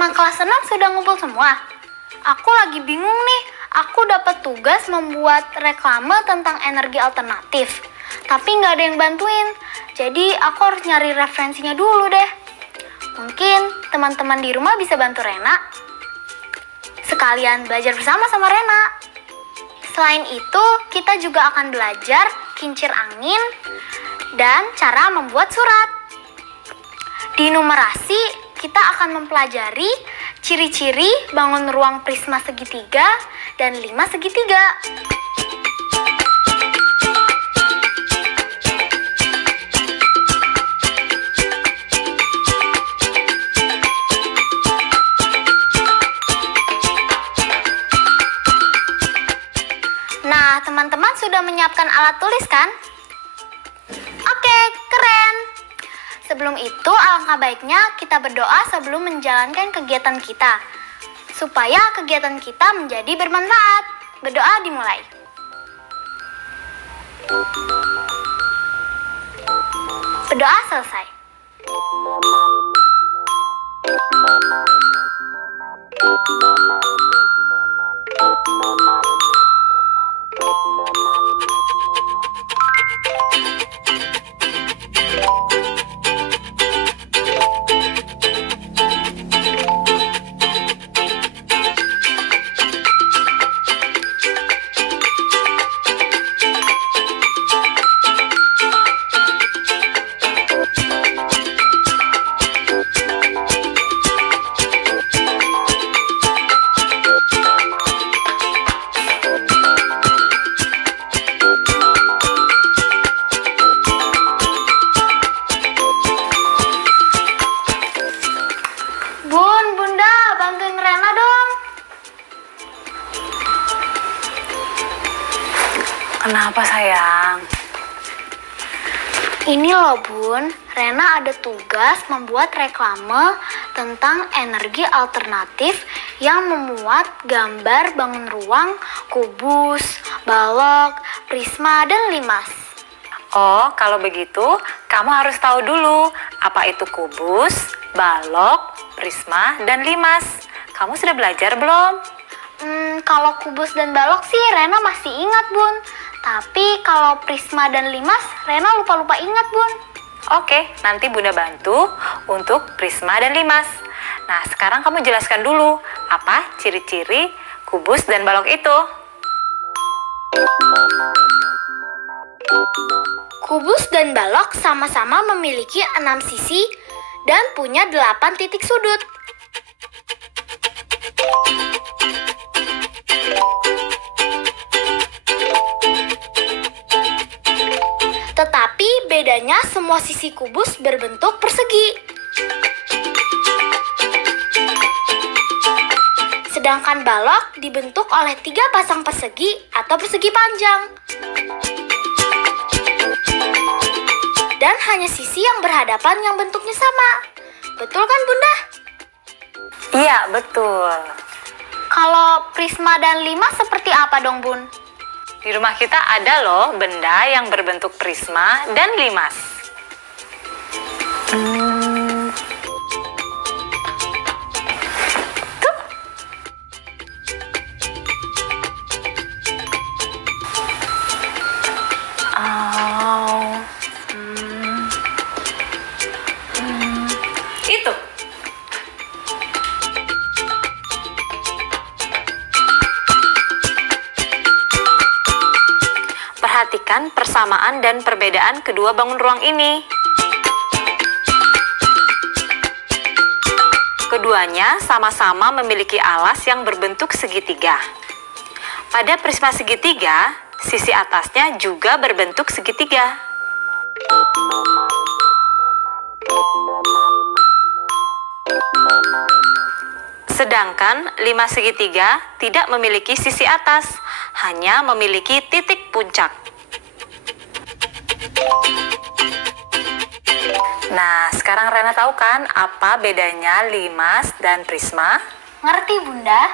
teman-teman kelas 6 sudah ngumpul semua? Aku lagi bingung nih. Aku dapat tugas membuat reklame tentang energi alternatif. Tapi nggak ada yang bantuin. Jadi aku harus nyari referensinya dulu deh. Mungkin teman-teman di rumah bisa bantu Rena. Sekalian belajar bersama sama Rena. Selain itu, kita juga akan belajar kincir angin dan cara membuat surat. Di numerasi, kita akan mempelajari ciri-ciri bangun ruang prisma segitiga dan 5 segitiga. Nah, teman-teman sudah menyiapkan alat tulis kan? Oke, keren. Sebelum itu, alangkah baiknya kita berdoa sebelum menjalankan kegiatan kita, supaya kegiatan kita menjadi bermanfaat. Berdoa dimulai. Berdoa selesai. Bunda, bantuin Rena dong. Kenapa sayang? Ini loh Bun, Rena ada tugas membuat reklame tentang energi alternatif yang memuat gambar bangun ruang, kubus, balok, prisma, dan limas. Oh, kalau begitu kamu harus tahu dulu apa itu kubus, balok, prisma, dan limas. Kamu sudah belajar belum? Kalau kubus dan balok sih Rena masih ingat Bun. Tapi kalau prisma dan limas Rena lupa-lupa ingat Bun. Oke, nanti Bunda bantu untuk prisma dan limas. Nah, sekarang kamu jelaskan dulu apa ciri-ciri kubus dan balok itu. Kubus dan balok sama-sama memiliki 6 sisi dan punya 8 titik sudut. Tetapi bedanya semua sisi kubus berbentuk persegi. Sedangkan balok dibentuk oleh 3 pasang persegi atau persegi panjang. Dan hanya sisi yang berhadapan yang bentuknya sama. Betul kan Bunda? Iya, betul. Kalau prisma dan limas seperti apa dong Bun? Di rumah kita ada loh benda yang berbentuk prisma dan limas. Itu. Perhatikan persamaan dan perbedaan kedua bangun ruang ini. Keduanya sama-sama memiliki alas yang berbentuk segitiga. Pada prisma segitiga, sisi atasnya juga berbentuk segitiga. Sedangkan limas segitiga tidak memiliki sisi atas, hanya memiliki titik puncak. Nah, sekarang Rena tahu kan apa bedanya limas dan prisma? Ngerti Bunda?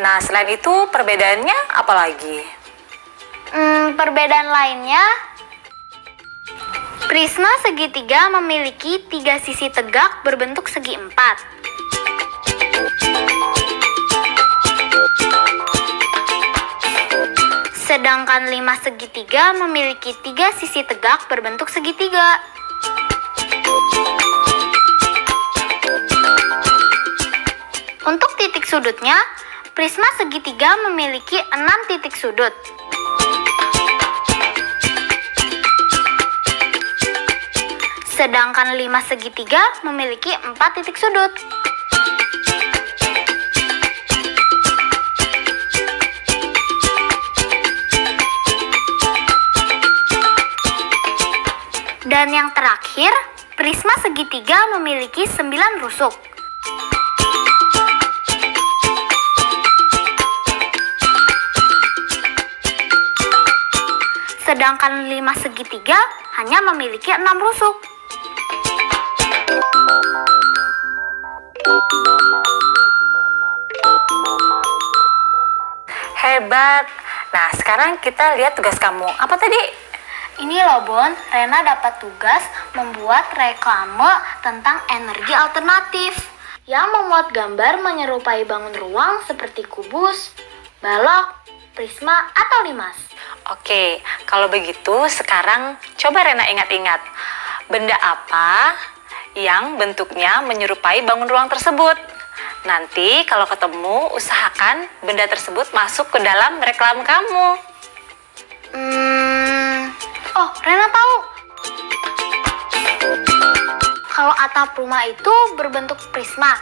Nah, selain itu perbedaannya apa lagi? Perbedaan lainnya, prisma segitiga memiliki 3 sisi tegak berbentuk segi 4. Sedangkan 5 segitiga memiliki 3 sisi tegak berbentuk segitiga. Untuk titik sudutnya, prisma segitiga memiliki 6 titik sudut. Sedangkan 5 segitiga memiliki 4 titik sudut. Dan yang terakhir, prisma segitiga memiliki 9 rusuk. Sedangkan 5 segitiga hanya memiliki 6 rusuk. Hebat. Nah, sekarang kita lihat tugas kamu. Apa tadi? Ini loh Bon, Rena dapat tugas membuat reklame tentang energi alternatif yang memuat gambar menyerupai bangun ruang seperti kubus, balok, prisma, atau limas. Oke, kalau begitu sekarang coba Rena ingat-ingat. Benda apa yang bentuknya menyerupai bangun ruang tersebut? Nanti kalau ketemu, usahakan benda tersebut masuk ke dalam reklame kamu. Oh, Rena tahu. Kalau atap rumah itu berbentuk prisma.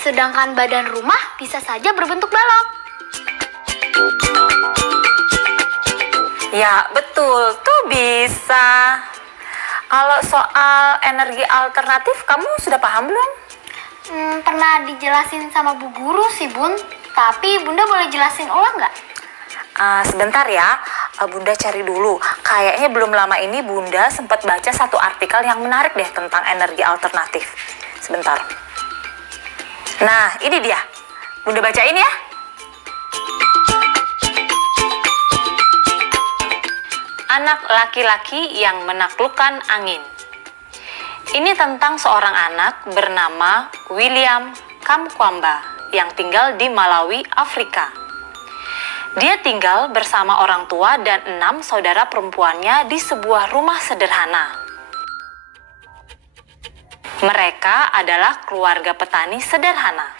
Sedangkan badan rumah bisa saja berbentuk balok. Ya, betul. Tuh bisa. Kalau soal energi alternatif, kamu sudah paham belum? Pernah dijelasin sama Bu Guru sih, Bun. Tapi Bunda boleh jelasin ulang nggak? Sebentar ya, Bunda cari dulu. Kayaknya belum lama ini Bunda sempat baca satu artikel yang menarik deh tentang energi alternatif. Sebentar. Nah, ini dia. Bunda bacain ya. Anak laki-laki yang menaklukkan angin. Ini tentang seorang anak bernama William Kamkwamba yang tinggal di Malawi, Afrika. Dia tinggal bersama orang tua dan 6 saudara perempuannya di sebuah rumah sederhana. Mereka adalah keluarga petani sederhana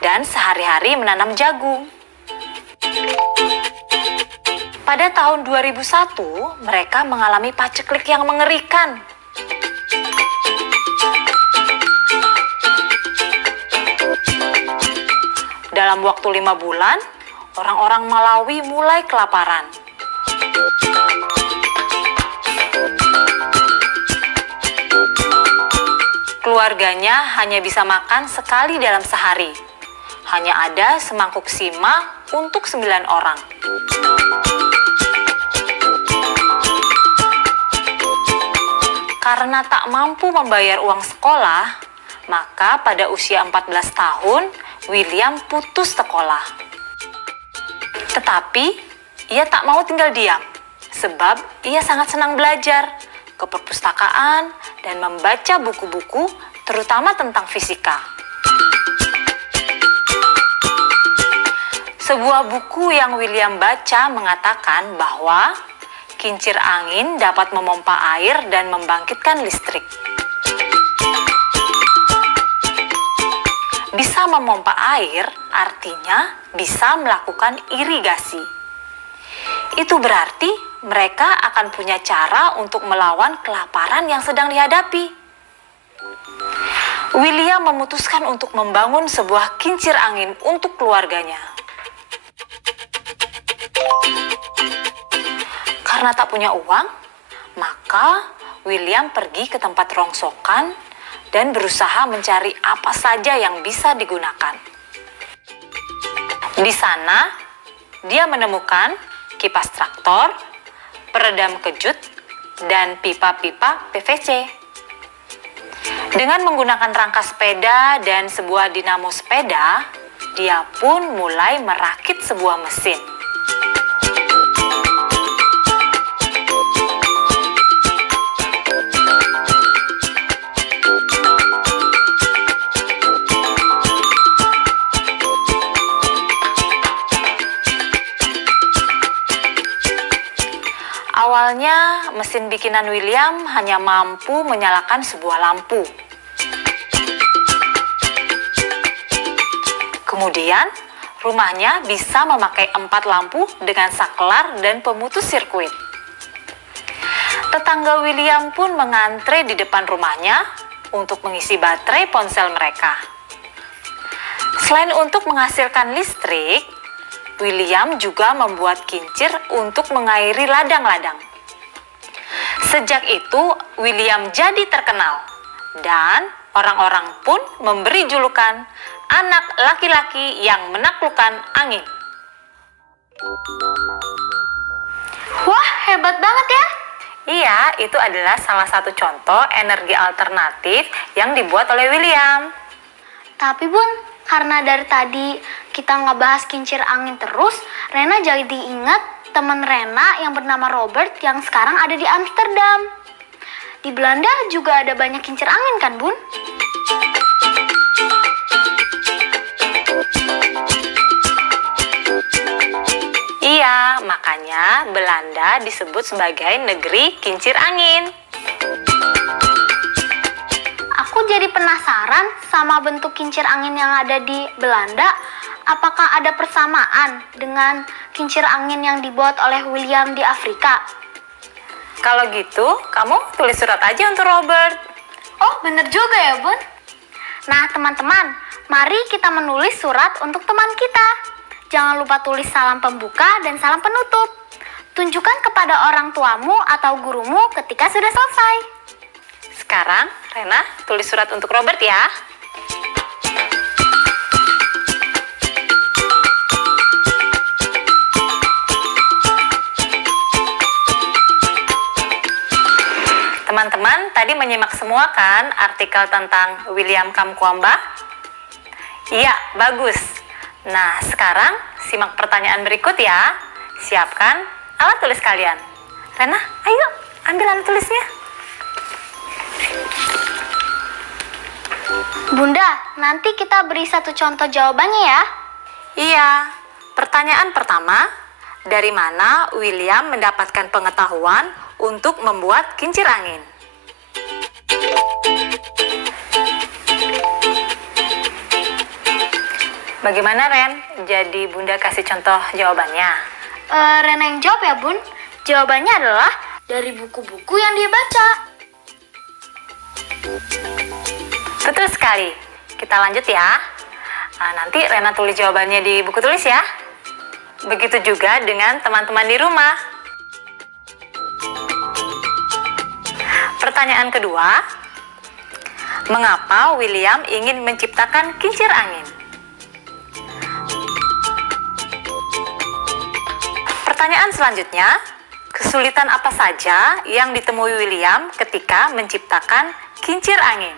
dan sehari-hari menanam jagung. Pada tahun 2001, mereka mengalami paceklik yang mengerikan. Dalam waktu 5 bulan, orang-orang Malawi mulai kelaparan. Keluarganya hanya bisa makan sekali dalam sehari. Hanya ada semangkuk sima untuk 9 orang. Karena tak mampu membayar uang sekolah, maka pada usia 14 tahun, William putus sekolah. Tetapi, ia tak mau tinggal diam, sebab ia sangat senang belajar ke perpustakaan dan membaca buku-buku, terutama tentang fisika. Sebuah buku yang William baca mengatakan bahwa kincir angin dapat memompa air dan membangkitkan listrik. Bisa memompa air artinya bisa melakukan irigasi. Itu berarti mereka akan punya cara untuk melawan kelaparan yang sedang dihadapi. William memutuskan untuk membangun sebuah kincir angin untuk keluarganya. Karena tak punya uang, maka William pergi ke tempat rongsokan dan berusaha mencari apa saja yang bisa digunakan. Di sana, dia menemukan kipas traktor, peredam kejut, dan pipa-pipa PVC. Dengan menggunakan rangka sepeda dan sebuah dinamo sepeda, dia pun mulai merakit sebuah mesin. Awalnya, mesin bikinan William hanya mampu menyalakan sebuah lampu. Kemudian, rumahnya bisa memakai 4 lampu dengan saklar dan pemutus sirkuit. Tetangga William pun mengantre di depan rumahnya untuk mengisi baterai ponsel mereka. Selain untuk menghasilkan listrik, William juga membuat kincir untuk mengairi ladang-ladang. Sejak itu, William jadi terkenal dan orang-orang pun memberi julukan anak laki-laki yang menaklukkan angin. Wah, hebat banget ya. Iya, itu adalah salah satu contoh energi alternatif yang dibuat oleh William. Tapi Bun, karena dari tadi kita ngebahas kincir angin terus, Rena jadi ingat teman Rena yang bernama Robert yang sekarang ada di Amsterdam. Di Belanda juga ada banyak kincir angin kan Bun? Iya, makanya Belanda disebut sebagai negeri kincir angin. Aku jadi penasaran sama bentuk kincir angin yang ada di Belanda. Apakah ada persamaan dengan kincir angin yang dibuat oleh William di Afrika? Kalau gitu, kamu tulis surat aja untuk Robert. Oh, bener juga ya, Bun. Nah, teman-teman, mari kita menulis surat untuk teman kita. Jangan lupa tulis salam pembuka dan salam penutup. Tunjukkan kepada orang tuamu atau gurumu ketika sudah selesai. Sekarang, Rena tulis surat untuk Robert ya. Teman-teman, tadi menyimak semua kan artikel tentang William Kamkwamba? Iya, bagus. Nah, sekarang simak pertanyaan berikut ya. Siapkan alat tulis kalian. Rena, ayo ambil alat tulisnya. Bunda, nanti kita beri satu contoh jawabannya ya. Iya, pertanyaan pertama, dari mana William mendapatkan pengetahuan untuk membuat kincir angin? Bagaimana Ren? Jadi Bunda kasih contoh jawabannya. Rena yang jawab ya Bun. Jawabannya adalah dari buku-buku yang dia baca. Betul sekali. Kita lanjut ya. Nanti Rena tulis jawabannya di buku tulis ya. Begitu juga dengan teman-teman di rumah. Pertanyaan kedua, mengapa William ingin menciptakan kincir angin? Pertanyaan selanjutnya, kesulitan apa saja yang ditemui William ketika menciptakan kincir angin?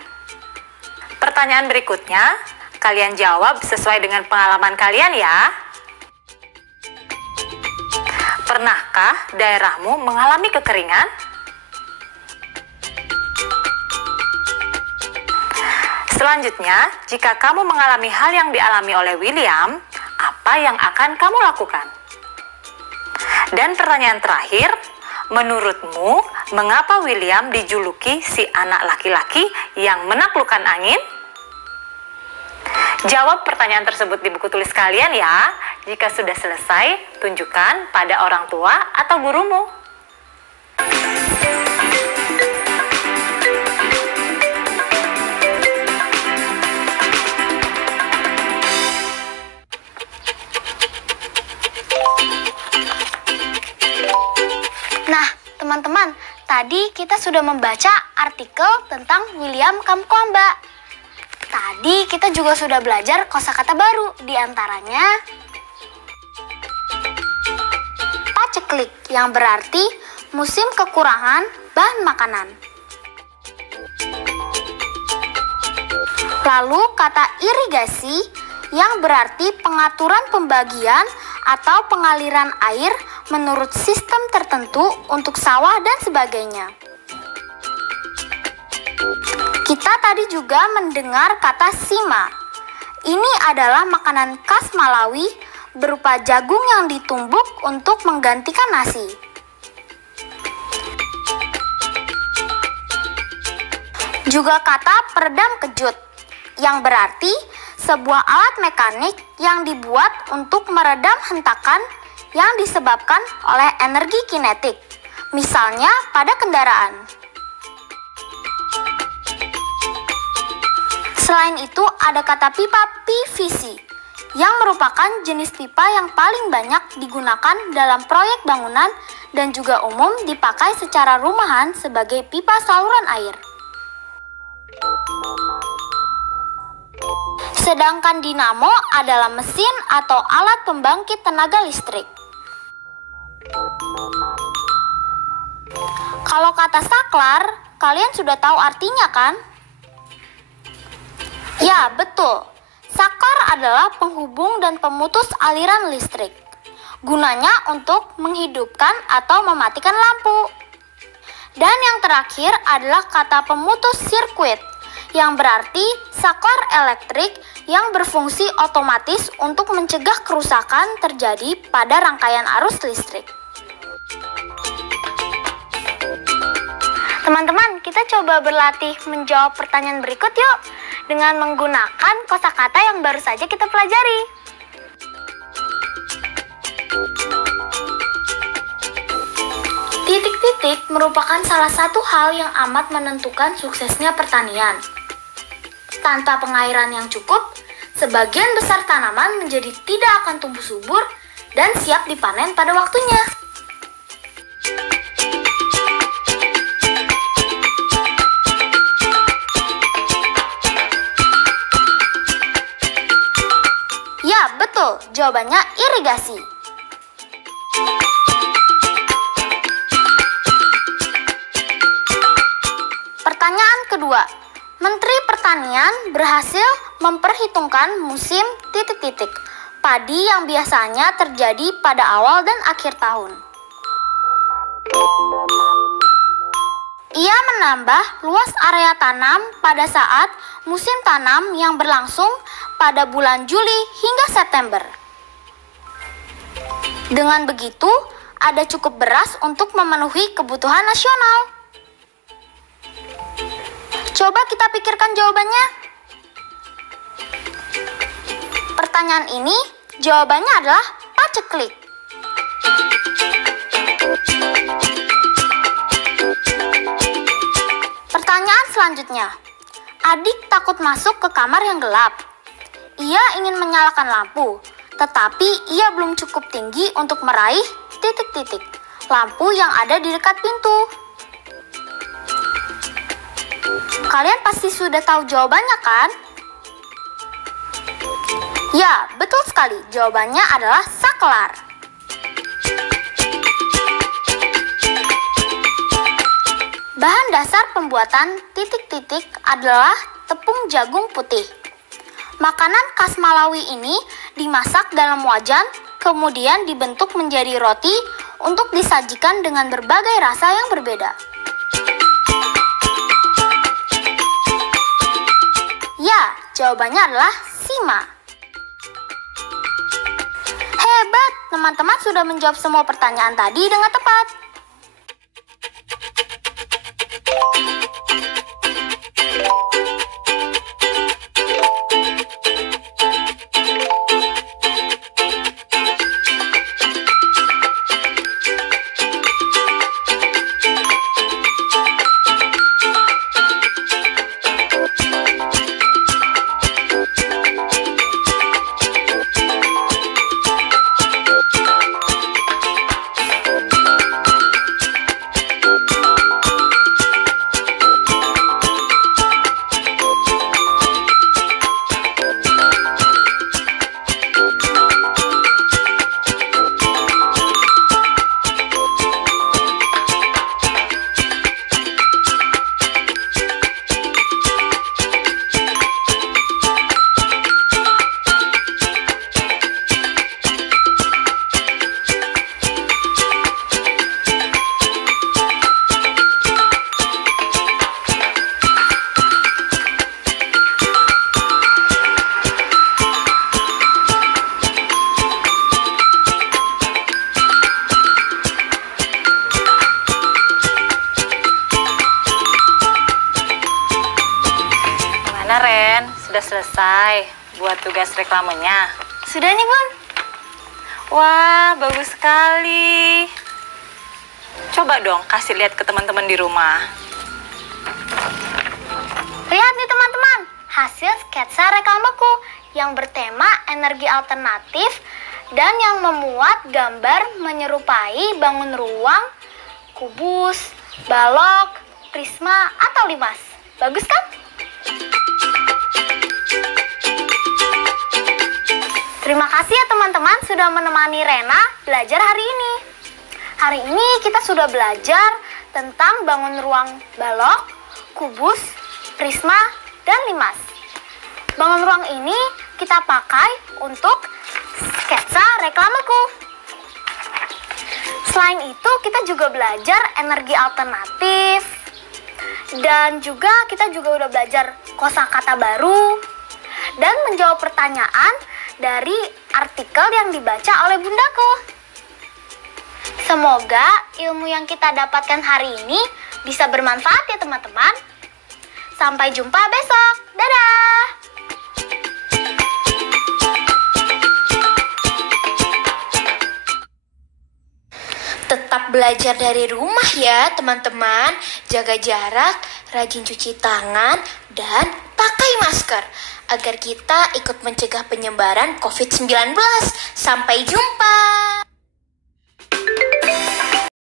Pertanyaan berikutnya, kalian jawab sesuai dengan pengalaman kalian ya. Pernahkah daerahmu mengalami kekeringan? Selanjutnya, jika kamu mengalami hal yang dialami oleh William, apa yang akan kamu lakukan? Dan pertanyaan terakhir, menurutmu mengapa William dijuluki si anak laki-laki yang menaklukkan angin? Jawab pertanyaan tersebut di buku tulis kalian ya. Jika sudah selesai, tunjukkan pada orang tua atau gurumu. Nah, teman-teman, tadi kita sudah membaca artikel tentang William Kamkwamba. Tadi kita juga sudah belajar kosakata baru, di antaranya paceklik yang berarti musim kekurangan bahan makanan. Lalu kata irigasi yang berarti pengaturan pembagian atau pengaliran air menurut sistem tertentu untuk sawah dan sebagainya. Kita tadi juga mendengar kata sima. Ini adalah makanan khas Malawi berupa jagung yang ditumbuk untuk menggantikan nasi. Juga kata peredam kejut, yang berarti sebuah alat mekanik yang dibuat untuk meredam hentakan yang disebabkan oleh energi kinetik, misalnya pada kendaraan. Selain itu, ada kata pipa PVC, yang merupakan jenis pipa yang paling banyak digunakan dalam proyek bangunan dan juga umum dipakai secara rumahan sebagai pipa saluran air. Sedangkan dinamo adalah mesin atau alat pembangkit tenaga listrik. Kalau kata saklar, kalian sudah tahu artinya kan? Ya, betul. Saklar adalah penghubung dan pemutus aliran listrik. Gunanya untuk menghidupkan atau mematikan lampu. Dan yang terakhir adalah kata pemutus sirkuit, yang berarti saklar elektrik yang berfungsi otomatis untuk mencegah kerusakan terjadi pada rangkaian arus listrik. Teman-teman, kita coba berlatih menjawab pertanyaan berikut yuk, dengan menggunakan kosakata yang baru saja kita pelajari. Titik-titik merupakan salah satu hal yang amat menentukan suksesnya pertanian. Tanpa pengairan yang cukup, sebagian besar tanaman menjadi tidak akan tumbuh subur dan siap dipanen pada waktunya. Ya, betul. Jawabannya irigasi. Pertanyaan kedua. Menteri Pertanian berhasil memperhitungkan musim titik-titik padi yang biasanya terjadi pada awal dan akhir tahun. Ia menambah luas area tanam pada saat musim tanam yang berlangsung pada bulan Juli hingga September. Dengan begitu, ada cukup beras untuk memenuhi kebutuhan nasional. Coba kita pikirkan jawabannya. Pertanyaan ini jawabannya adalah paceklik. Pertanyaan selanjutnya. Adik takut masuk ke kamar yang gelap. Ia ingin menyalakan lampu, tetapi ia belum cukup tinggi untuk meraih titik-titik lampu yang ada di dekat pintu. Kalian pasti sudah tahu jawabannya kan? Ya, betul sekali. Jawabannya adalah saklar. Bahan dasar pembuatan titik-titik adalah tepung jagung putih. Makanan khas Malawi ini dimasak dalam wajan, kemudian dibentuk menjadi roti untuk disajikan dengan berbagai rasa yang berbeda. Ya, jawabannya adalah sima. Hebat, teman-teman sudah menjawab semua pertanyaan tadi dengan tepat. sudah selesai buat tugas reklamenya? Sudah nih, Bun. Wah, bagus sekali. Coba dong kasih lihat ke teman-teman di rumah. Lihat nih teman-teman, hasil sketsa reklamaku yang bertema energi alternatif dan yang memuat gambar menyerupai bangun ruang, kubus, balok, prisma, atau limas. Bagus kan? Terima kasih ya teman-teman sudah menemani Rena belajar hari ini. Hari ini kita sudah belajar tentang bangun ruang balok, kubus, prisma, dan limas. Bangun ruang ini kita pakai untuk sketsa reklamaku. Selain itu kita juga belajar energi alternatif. Dan juga kita juga udah belajar kosakata baru. Dan menjawab pertanyaan dari artikel yang dibaca oleh bundaku. Semoga ilmu yang kita dapatkan hari ini bisa bermanfaat ya teman-teman. Sampai jumpa besok. Dadah! Tetap belajar dari rumah ya teman-teman. Jaga jarak, rajin cuci tangan, dan pakai masker agar kita ikut mencegah penyebaran COVID-19. Sampai jumpa!